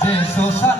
接受审判。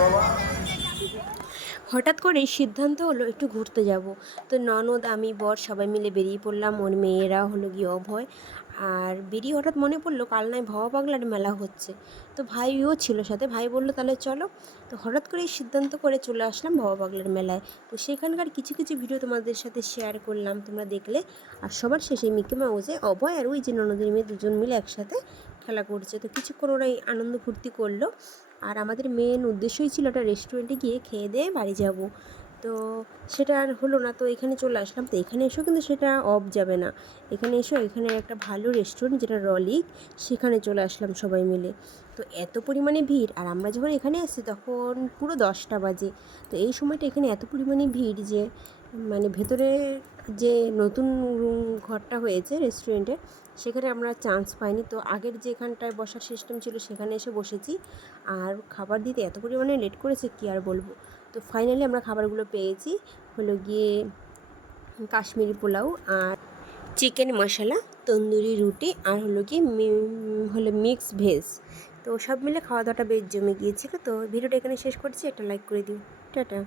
বাবা হঠাৎ করে সিদ্ধান্ত হলো একটু ঘুরতে যাব। তো ননদ আমি বর সবাই মিলে বেরিয়ে পড়লাম। ওর মেয়েরা হলো গিয়ে অভয় আর বেরিয়ে হঠাৎ মনে পড়ল কাল নয় ভবা পাগলার মেলা হচ্ছে। তো ভাইও ছিল সাথে। ভাই বলল, তাহলে চলো। তো হঠাৎ করে এই সিদ্ধান্ত করে চলে আসলাম ভবা পাগলার মেলায়। তো সেখানকার কিছু কিছু ভিডিও তোমাদের সাথে শেয়ার করলাম তোমরা দেখলে। আর সবার শেষে মিকি মাউসে অভয় আর ওই যে ননদের মেয়ে দুজন মিলে একসাথে খেলা করছে। তো কিছুক্ষণ ওরাই আনন্দ ফুর্তি করল। আর আমাদের মেন উদ্দেশ্যই ছিল একটা রেস্টুরেন্টে গিয়ে খেয়ে দিয়ে বাড়ি যাব। তো সেটা আর হলো না। তো এখানে চলে আসলাম। তো এখানে এসেও কিন্তু সেটা অফ যাবে না। এখানে এসো এখানে একটা ভালো রেস্টুরেন্ট যেটা রলিক, সেখানে চলে আসলাম সবাই মিলে। তো এত পরিমাণে ভিড়, আর আমরা যখন এখানে আসি তখন পুরো দশটা বাজে। তো এই সময়টা এখানে এত পরিমাণে ভিড় যে মানে ভেতরে যে নতুন রুম ঘরটা হয়েছে রেস্টুরেন্টে সেখানে আমরা চান্স পাইনি। তো আগের যেখানটায় বসার সিস্টেম ছিল, সেখানে এসে বসেছি। আর খাবার দিতে এত পরিমাণে লেট করেছে, কী আর বলব? তো ফাইনালি আমরা খাবারগুলো পেয়েছি। হলো গিয়ে কাশ্মীরি পোলাও আর চিকেন মশলা তন্দুরি রুটি আর হলো মি- হলো মিক্স ভেজ তো সব মিলে খাওয়া দাওয়াটা বেশ জমে গিয়েছিল। তো ভিডিওটা এখানে শেষ করছি। একটা লাইক করে দিও। টাটা।